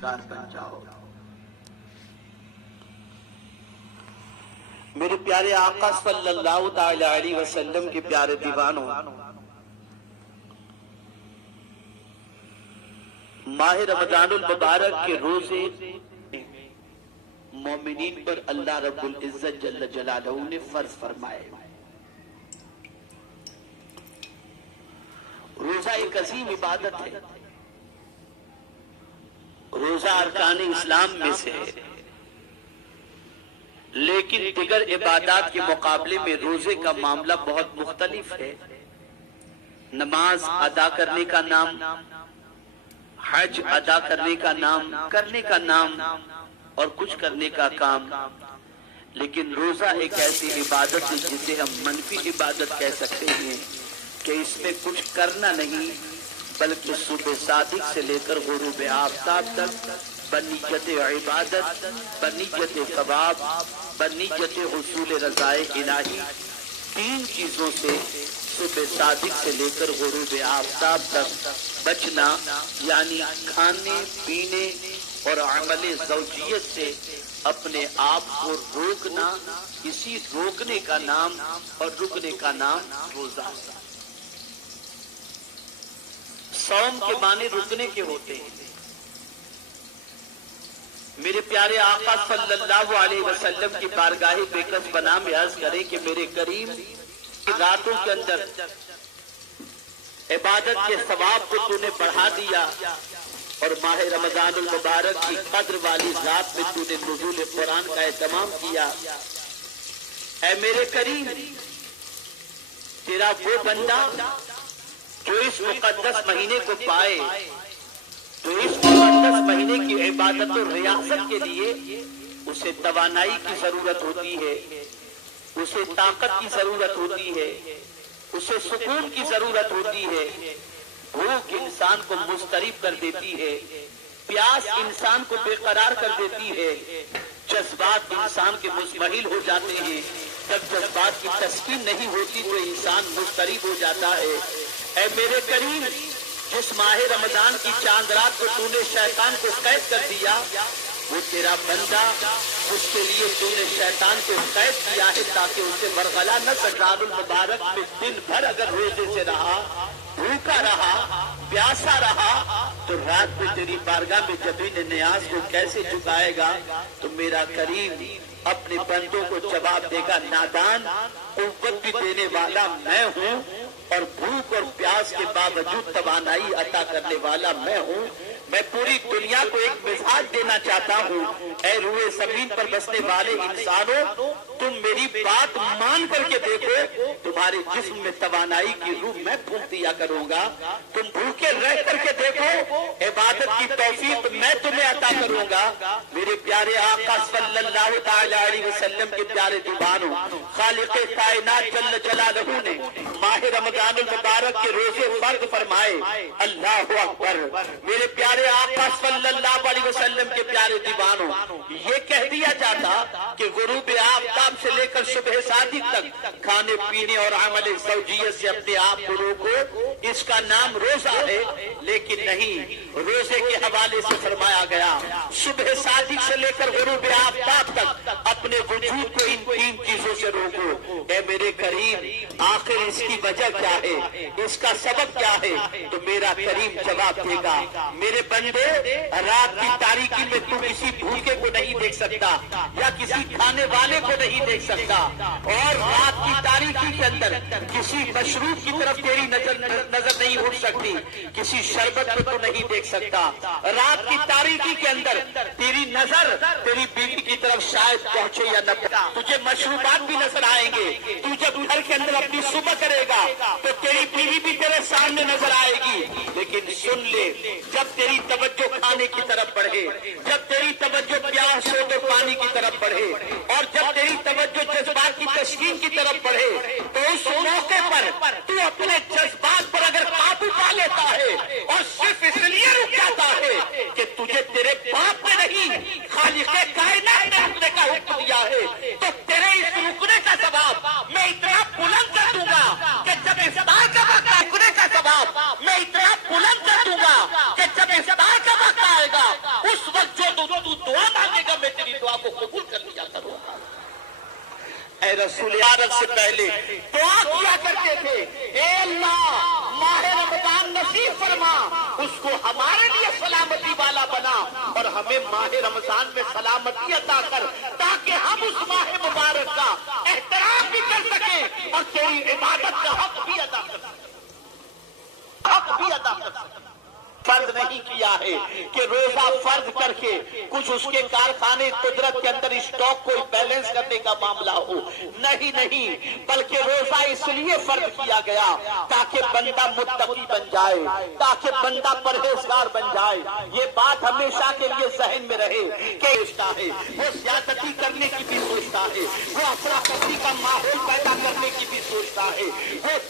پرہیزگار بن جاؤ۔ میرے پیارے آقا صلی اللہ تعالی علیہ وسلم کے پیارے دیوانوں، ماہ رمضان المبارک کے روزے مومنین پر اللہ رب العزت جل جلالہ نے فرض فرمائے۔ روزہ ایک عظیم عبادت ہے، روزہ ارکان اسلام میں سے ہے، لیکن دیگر عبادات کے مقابلے میں روزے کا معاملہ بہت مختلف ہے۔ نماز ادا کرنے کا نام، حج ادا کرنے کا نام اور کچھ کرنے کا کام، لیکن روزہ ایک ایسی عبادت ہے جسے ہم منفی عبادت کہہ سکتے ہیں کہ اس میں کچھ کرنا نہیں، بلکہ صبح صادق سے لے کر غروب آفتاب تک بنیت عبادت، بنیت ثواب، بنیت حصول رضائے الہی، تین چیزوں سے صبح صادق سے لے کر غروب آفتاب تک بچنا، یعنی کھانے پینے اور عمل زوجیت سے اپنے آپ کو روکنا، اسی روکنے کا نام اور رکنے کا نام روزہ۔ صوم کے معنی رکنے کے ہوتے ہیں۔ میرے پیارے آقا صلی اللہ علیہ وسلم کی بارگاہ بیکس بنا میں عرض کریں کہ میرے کریم راتوں کے اندر عبادت کے ثواب کو تو نے بڑھا دیا، اور ماہ رمضان المبارک کی قدر والی رات میں تو نے نزول قرآن کا اہتمام کیا۔ اے میرے کریم، تیرا وہ بندہ جو اس مقدس مہینے کو پائے، تو اس مقدس مہینے کی عبادت و ریاست کے لیے اسے توانائی کی ضرورت ہوتی ہے، اسے طاقت کی ضرورت ہوتی ہے، اسے سکون کی ضرورت ہوتی ہے۔ بھوک انسان کو مضطرب کر دیتی ہے، پیاس انسان کو بے قرار کر دیتی ہے، جذبات انسان کے مضمحل ہو جاتے ہیں۔ جب جذبات کی تسکین نہیں ہوتی تو انسان مضطرب ہو جاتا ہے۔ اے میرے کریم، جس ماہ رمضان کی چاند رات کو تو نے شیطان کو قید کر دیا، وہ تیرا بندہ، اس کے لیے تو نے شیطان کو قید کیا ہے تاکہ اسے ورغلا نہ سجاد المبارک میں دن بھر اگر روزے سے رہا، بھوکا رہا، پیاسا رہا، تو رات میں تیری بارگاہ میں جبین نیاز کو کیسے چکائے گا؟ تو میرا کریم اپنے بندوں کو جواب دے گا، نادان، قوت بھی دینے والا میں ہوں اور بھوک اور پیاس کے باوجود توانائی عطا کرنے والا میں ہوں۔ میں پوری دنیا کو ایک مزاج دینا چاہتا ہوں۔ اے روئے زمین پر بسنے والے انسانوں، تم میری بات مان کر کے دیکھو، تمہارے جسم میں توانائی کی روح میں پھونک دیا کروں گا۔ تم بھوکے رہ کر کے دیکھو، عبادت کی توفیق میں تمہیں عطا کروں گا۔ میرے پیارے آقا صلی اللہ تعالی علیہ وسلم کے پیارے دیوانوں، خالق کائنات جل جلالہ نے ماہ رمضان المبارک کے روزے فرض فرمائے۔ اللہ اکبر۔ میرے پیارے آقا صلی اللہ علیہ وسلم کے پیارے دیوانوں، یہ کہہ دیا جاتا کہ غروب آفتاب سے لے کر صبح صادق تک کھانے پینے اور عمل زوجیت سے اپنے آپ کو روکو، اس کا نام روزہ ہے، لیکن نہیں، روزے کے حوالے سے فرمایا گیا صبح صادق سے لے کر غروب آفتاب تک اپنے وجود کو ان تین چیزوں سے روکو۔ اے میرے کریم، آخر اس کی وجہ کیا ہے، اس کا سبب کیا ہے؟ تو میرا کریم جواب دے گا، میرے بندے، رات کی تاریکی میں تو کسی بھوکے کو نہیں دیکھ سکتا یا کسی کھانے والے کو نہیں دیکھ سکتا، اور رات کی تاریکی کے اندر کسی مشروب کی طرف تیری نظر نہیں اٹھ سکتی، کسی شربت کو تو نہیں دیکھ سکتا۔ رات کی تاریکی کے اندر تیری نظر تیری بیوی کی طرف شاید پہنچے یا نہ پہنچے، تجھے مشروبات بھی نظر آئیں گے۔ تو جب گھر کے اندر اپنی صبح کرے گا تو تیری بیوی بھی تیرے سامنے نظر آئے گی، لیکن سن لے، جب تیری توجہ کھانے کی طرف بڑھے، جب تیری توجہ پیاس ہو تو پانی کی طرف بڑھے، اور جب تیری توجہ جذبات کی تسکین کی طرف بڑھے، تو اس موقع پر تو اپنے جذبات پر اگر قابو پا لیتا ہے اور صرف اس لیے رک جاتا ہے کہ تجھے تیرے باپ نے نہیں، خالق کائنات نے رکنے کا حکم دیا ہے، تو تیرے اس رکنے کا ثواب میں اتنا بلند کر دوں گا کہ جب افطار کا وقت رکنے کا ثواب میں اتنا بلند کر دوں گا کہ جب افطار کا وقت آئے گا، اس وقت تو دعا مانگے گا میں تیری دعا کو قبول کر لیا کروں گا۔ اے رسول عبادت سے پہلے دعا کیا کرتے تھے، اے اللہ ماہ رمضان نصیب فرما، اس کو ہمارے لیے سلامتی والا بنا اور ہمیں ماہ رمضان میں سلامتی عطا کر، تاکہ ہم اس ماہ مبارک کا احترام بھی کر سکیں اور تیری عبادت کا حق بھی ادا کر سکیں۔ فرض نہیں کیا ہے کہ روزہ فرض کر کے کچھ اس کے کارخانے قدرت کے اندر اسٹاک کو بیلنس کرنے کا معاملہ ہو، نہیں، بلکہ روزہ اس لیے فرض کیا گیا تاکہ بندہ متقی بن جائے، تاکہ بندہ پرہیزگار بن جائے۔ یہ بات ہمیشہ کے لیے ذہن میں رہے کہ وہ زیادتی کرنے کی بھی سوچتا ہے، وہ افراتفری کا ماحول پیدا کرنے کی بھی سوچتا ہے،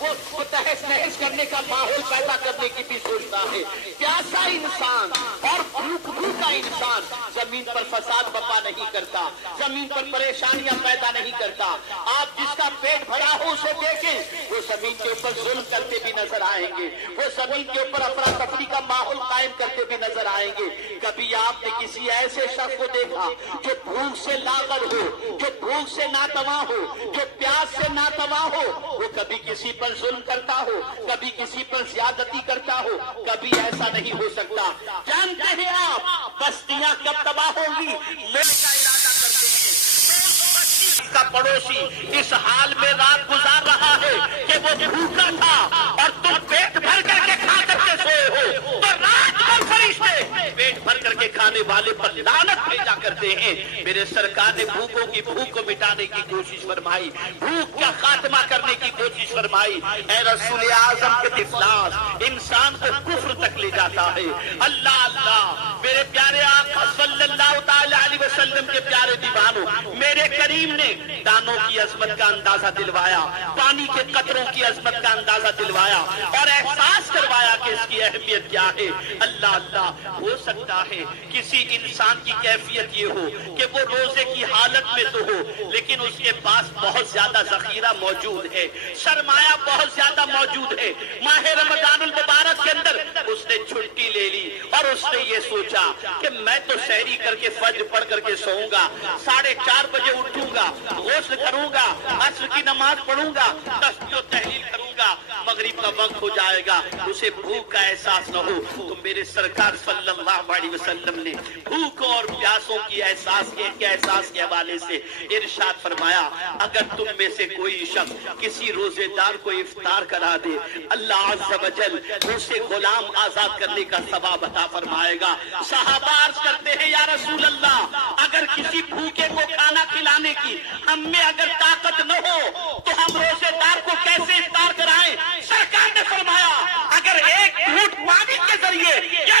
وہ تہس نہس کرنے کا ماحول پیدا کرنے کی بھی سوچتا ہے۔ پیاسا انسان اور بھوکا انسان زمین پر فساد برپا نہیں کرتا، زمین پر پریشانیاں پیدا نہیں کرتا۔ آپ جس کا پیٹ بھرا ہو اسے دیکھیں، وہ زمین کے اوپر ظلم کرتے بھی نظر آئیں گے، وہ زمین کے اوپر افراتفری کا ماحول قائم کرتے بھی نظر آئیں گے۔ کبھی آپ نے کسی ایسے شخص کو دیکھا جو بھوک سے لاغر ہو، جو بھوک سے ناتواں ہو، جو پیاس سے ناتواں ہو، وہ کبھی کسی پر ظلم کرتا ہو، کبھی کسی پر زیادتی کرتا ہو؟ کبھی ایسا نہیں ہو سکتا۔ جانتے ہیں آپ بستیاں کب تباہ ہوں گی؟ لوگ کا ارادہ کرتے ہیں کا پڑوسی اس حال میں رات گزار رہا ہے کہ وہ بھوکا تھا اور تم پیٹ بھر کر کے کھا کر کے سوئے ہو، تو رات کو فرشتے پیٹ بھر کر کے کھانے والے پر لعنت بھیجا کرتے ہیں۔ میرے سرکار نے بھوکوں کی بھوک کو مٹانے کی کوشش فرمائی، بھوک کا خاتمہ کرنے کی کوشش فرمائی۔ اے رسول اعظم کے افلاس انسان کو کفر تک لے جاتا ہے۔ اللہ اللہ، میرے پیارے آقا صلی اللہ تعالی علیہ وسلم کے پیارے دیوانوں، میرے کریم نے دانوں کی عظمت کا اندازہ دلوایا، پانی کے قطروں کی عظمت کا اندازہ دلوایا اور احساس کروایا کہ اس کی اہمیت کیا ہے۔ اللہ اللہ، ہو سکتا ہے کسی انسان کی کیفیت یہ ہو کہ وہ روزے کی حالت میں تو ہو لیکن اس کے پاس بہت زیادہ ذخیرہ موجود ہے، سرمایہ بہت زیادہ موجود ہے۔ ماہ رمضان المبارک کے اندر اس نے چھٹی لے لی اور اس نے یہ سوچا کہ میں تو سحری کر کے فجر پڑھ کر کے سوؤں گا، 4:30 بجے اٹھوں گا، غسل کروں گا، عصر کی نماز پڑھوں گا، تسبیح و تحلیل کروں گا، مغرب کا وقت ہو جائے گا، اسے بھوک کا احساس نہ ہو۔ تو میرے سرکار صلی اللہ علیہ وسلم نے بھوک اور پیاسوں کی احساس کے حوالے سے ارشاد فرمایا، اگر تم میں سے کوئی شخص کسی روزے دار کو افطار کرا دے، اللہ عز و جل اسے غلام آزاد کرنے کا ثواب عطا فرمائے گا۔ صحابہ عرض کرتے ہیں یا رسول اللہ، اگر کسی بھوکے کو کھانا کھلانے کی ہم میں اگر طاقت نہ ہو تو ہم روزے دار کو کیسے افطار کرائیں؟ سرکار نے فرمایا اگر ایک گھونٹ پانی کے ذریعے یا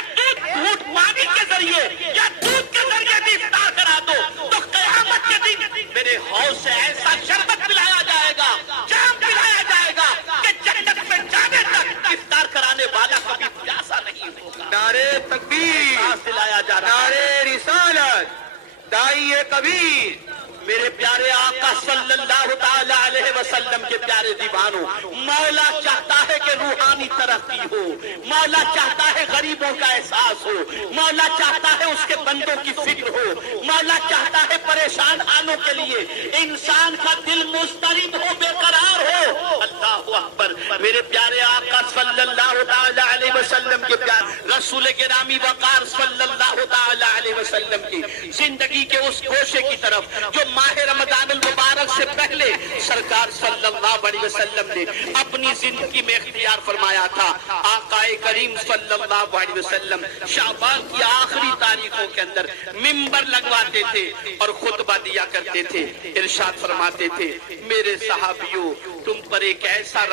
دودھ کے ذریعے بھی افطار کرا دو تو قیامت کے دن میرے حوض سے ایسا شربت پلایا جائے گا، جام پلایا جائے گا کہ جنت میں جانے تک افطار کرانے والا کبھی پیاسا نہیں ہوگا۔ نعرے تکبیر، دلایا جا رہا ہے۔ نعرے رسالت، داعیے کبیر، میرے پیارے آقا صلی اللہ تعالی علیہ وسلم کے پیارے دیوانوں، مولا چاہتا ہے کہ روحانی ترقی ہو، مولا چاہتا ہے غریبوں کا احساس ہو، مولا چاہتا ہے اس کے بندوں کی فکر ہو، مولا چاہتا ہے پریشان حالوں کے لیے انسان کا دل مضطرب ہو، بے قرار ہو۔ اللہ اکبر، میرے پیارے آقا صلی اللہ تعالی علیہ وسلم کے پیارے رسول گرامی وقار صلی اللہ تعالی علیہ وسلم کی زندگی کے اس گوشے کی طرف جو ماہ رمضان المبارک سے پہلے سرکار صلی اللہ علیہ وسلم نے اپنی زندگی میں اختیار فرمایا تھا۔ آقا کریم صلی اللہ علیہ وسلم شعبان کی آخری تاریخوں کے اندر منبر لگواتے تھے اور خطبہ دیا کرتے تھے، ارشاد فرماتے تھے میرے صحابیوں، تم پر ایک ایسا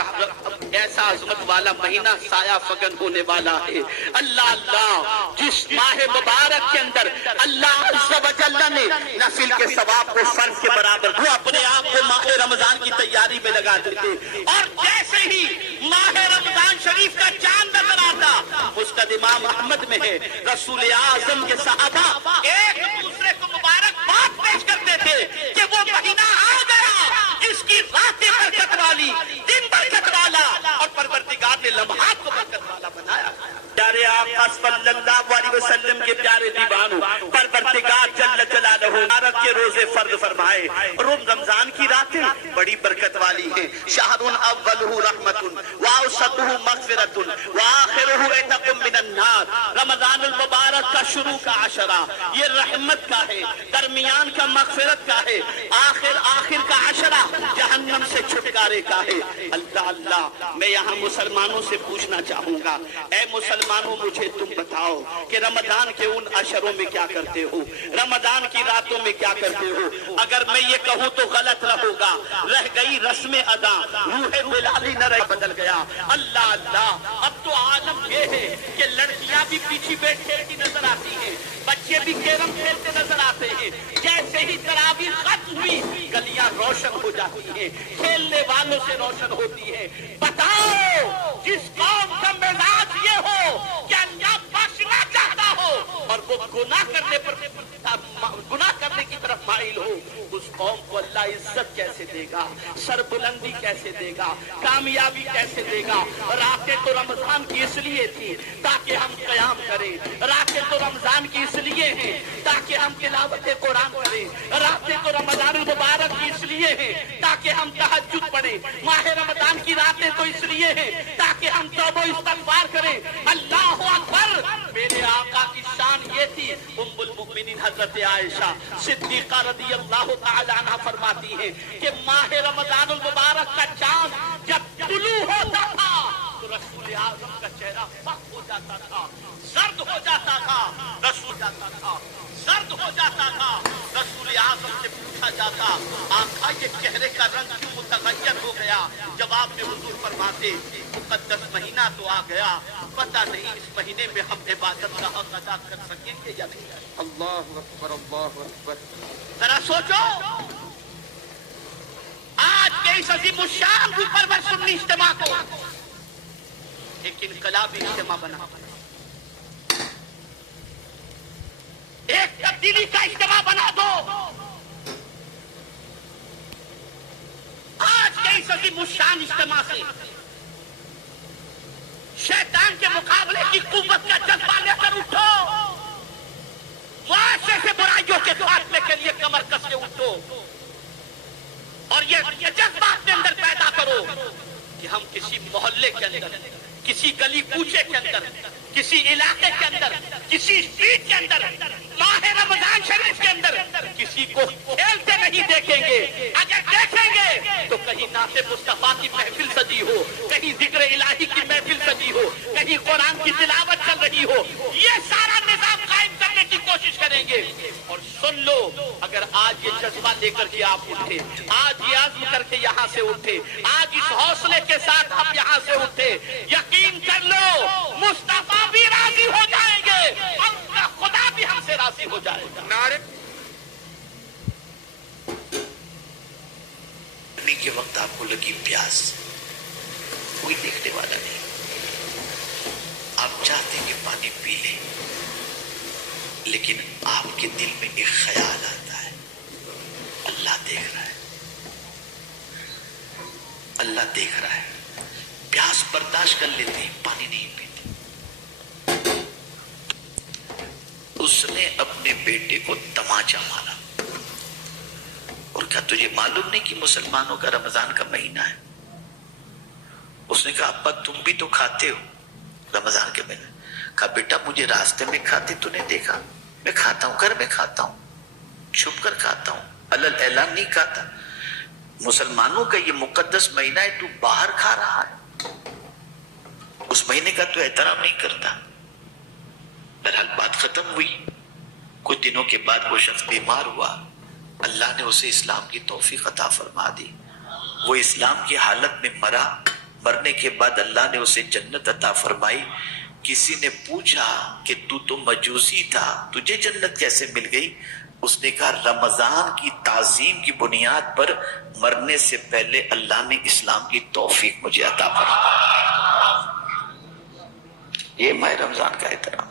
عظمت والا مہینہ سایہ فگن ہونے والا ہے۔ اللہ اللہ، جس ماہ مبارک کے اندر اللہ عز و جل نے نفل کے ثواب کو فرض کے برابر، وہ اپنے آپ کو ماہ رمضان کی تیاری میں لگا دیتے اور جیسے ہی ماہ رمضان شریف کا چاند نظر آتا، مسند امام احمد میں ہے، رسول اعظم کے صحابہ ایک دوسرے کو مبارکباد پیش کرتے تھے کہ وہ مہینہ آ گیا جس کی راتیں برکت والی، دن برکت والا، اور پروردگار نے لمحات کو برکت والا بنایا۔ پیارے آقا صلی اللہ علیہ وسلم کے پیارے دیوانوں، پروردگار کے روزے فرض فرمائے. رمضان کی راتیں بڑی برکت والی ہیں. شہر اولہ رحمت واوسطہ مغفرۃ وآخرہ عتق من النار. رمضان المبارک کا شروع کا عشرہ یہ رحمت کا ہے، درمیان کا مغفرت کا ہے، آخر کا عشرہ جہنم سے چھٹکارے کا ہے. اللہ میں یہاں مسلمانوں سے پوچھنا چاہوں گا، اے مسلمانوں مجھے تم بتاؤ کہ رمضان کے ان عشروں میں کیا کرتے ہو، رمضان کی راتوں میں کیا کرتے ہو؟ اگر میں یہ کہوں تو غلط رہو گا. رہ گئی رسم ادا، روح بلالی نہ رہ بدل گیا. اللہ اب تو عالم یہ ہے کہ لڑکیاں بھی پیچھے بیٹھ کھیلتی نظر آتی ہیں، بچے بھی کیرم کھیلتے نظر آتے ہیں. جیسے ہی تراویح ختم ہوئی گلیاں روشن ہو جاتی ہیں، کھیلنے والوں سے روشن ہوتی ہے. بتاؤ جس قوم کا مزاج یہ ہو کہ اللہ بخشنا چاہتا ہو اور وہ گناہ کرنے کی طرف مائل ہو، اس قوم کو اللہ عزت کیسے دے گا، سربلندی کیسے دے گا، کامیابی کیسے دے گا؟ راتیں تو رمضان کی اس لیے تھی تاکہ ہم قیام کریں، راتیں تو رمضان کی اس لیے ہیں تاکہ ہم تلاوت قرآن کریں، راتیں تو رمضان المبارک کی اس لیے ہیں تاکہ ہم تہجد پڑھیں، ماہ رمضان کی راتیں تو اس لیے ہیں تاکہ ہم توبہ و استغفار کریں. اللہ اکبر. میرے آقا کی شان یہ تھی. ام المؤمنین حضرت عائشہ صدیقہ رضی اللہ تعالی عنہ فرماتی ہیں کہ ماہ رمضان المبارک کا چاند جب طلوع ہوتا تھا تو رسول اعظم کا چہرہ فخ ہو جاتا تھا، زرد ہو جاتا تھا. رسول اعظم سے پوچھا جاتا آقا یہ چہرے کا رنگ کیوں متغیر ہو گیا؟ جواب میں حضور فرماتے مقدس مہینہ تو آ گیا، پتہ نہیں اس مہینے میں ہم عبادت کا حق ادا کر سکیں گے یا نہیں. اللہ اکبر اللہ اکبر. ذرا سوچو آج کے اس عظیم الشان اوپر میں سنی اجتماع کو ایک انقلابی اجتماع بنا، ایک تبدیلی کا اجتماع بنا دو. آج کے اس عظیم الشان اجتماع سے شیطان کے مقابلے کی قوت کا جذبہ لے کر اٹھو، معاشرے سے برائیوں کے خاتمے کے لیے کمر کس کے اٹھو اور یہ جذبہ اپنے اندر پیدا کرو کہ ہم کسی محلے کے اندر، کسی گلی کوچے کے اندر، کسی علاقے کے اندر، کسی اسٹریٹ کے اندر، ماہ رمضان شریف کے اندر کسی کو کھیلتے نہیں دیکھیں گے. اگر دیکھیں گے تو کہیں نعت مصطفیٰ کی محفل سجی ہو، کہیں ذکر الہی کی محفل سجی ہو، کہیں قرآن کی تلاوت چل رہی ہو. یہ سارا نظام قائم کرنے کی کوشش کریں گے. اور سن لو اگر آج یہ جذبہ لے کر کے آپ اٹھے، آج یہ عزم کر کے یہاں سے اٹھے، آج اس حوصلے کے ساتھ ہم یہاں سے اٹھے، یقین کر لو مصطفیٰ بھی راضی ہو جائیں گے اور خدا بھی ہم سے راضی ہو جائے گا. نعرے کے وقت آپ کو لگی پیاس، کوئی دیکھنے والا نہیں، آپ چاہتے ہیں کہ پانی پی لیں، لیکن آپ کے دل میں ایک خیال آتا ہے اللہ دیکھ رہا ہے، اللہ دیکھ رہا ہے. پیاس برداشت کر لیتے ہیں، پانی نہیں پیتے. اس نے اپنے بیٹے کو تماچا مارا اور کہا تجھے معلوم نہیں کہ مسلمانوں کا رمضان کا مہینہ ہے؟ اس نے کہا ابا تم بھی تو کھاتے ہو رمضان کے مہینے. کہا بیٹا مجھے راستے میں کھاتے تو نہیں دیکھا، میں کھاتا ہوں، گھر میں کھاتا ہوں، چھپ کر کھاتا ہوں، علل اعلان نہیں کھاتا. مسلمانوں کا یہ مقدس مہینہ ہے، تو باہر کھا رہا ہے، اس مہینے کا تو احترام نہیں کرتا. بہرحال بات ختم ہوئی. کچھ دنوں کے بعد وہ شخص بیمار ہوا، اللہ نے اسے اسلام کی توفیق عطا فرما دی. وہ اسلام کی حالت میں مرا، مرنے کے بعد اللہ نے اسے جنت عطا فرمائی. کسی نے پوچھا کہ تو مجوسی تھا، تجھے جنت کیسے مل گئی؟ اس نے کہا رمضان کی تعظیم کی بنیاد پر مرنے سے پہلے اللہ نے اسلام کی توفیق مجھے عطا فرمائی. یہ ماہ رمضان کا احترام.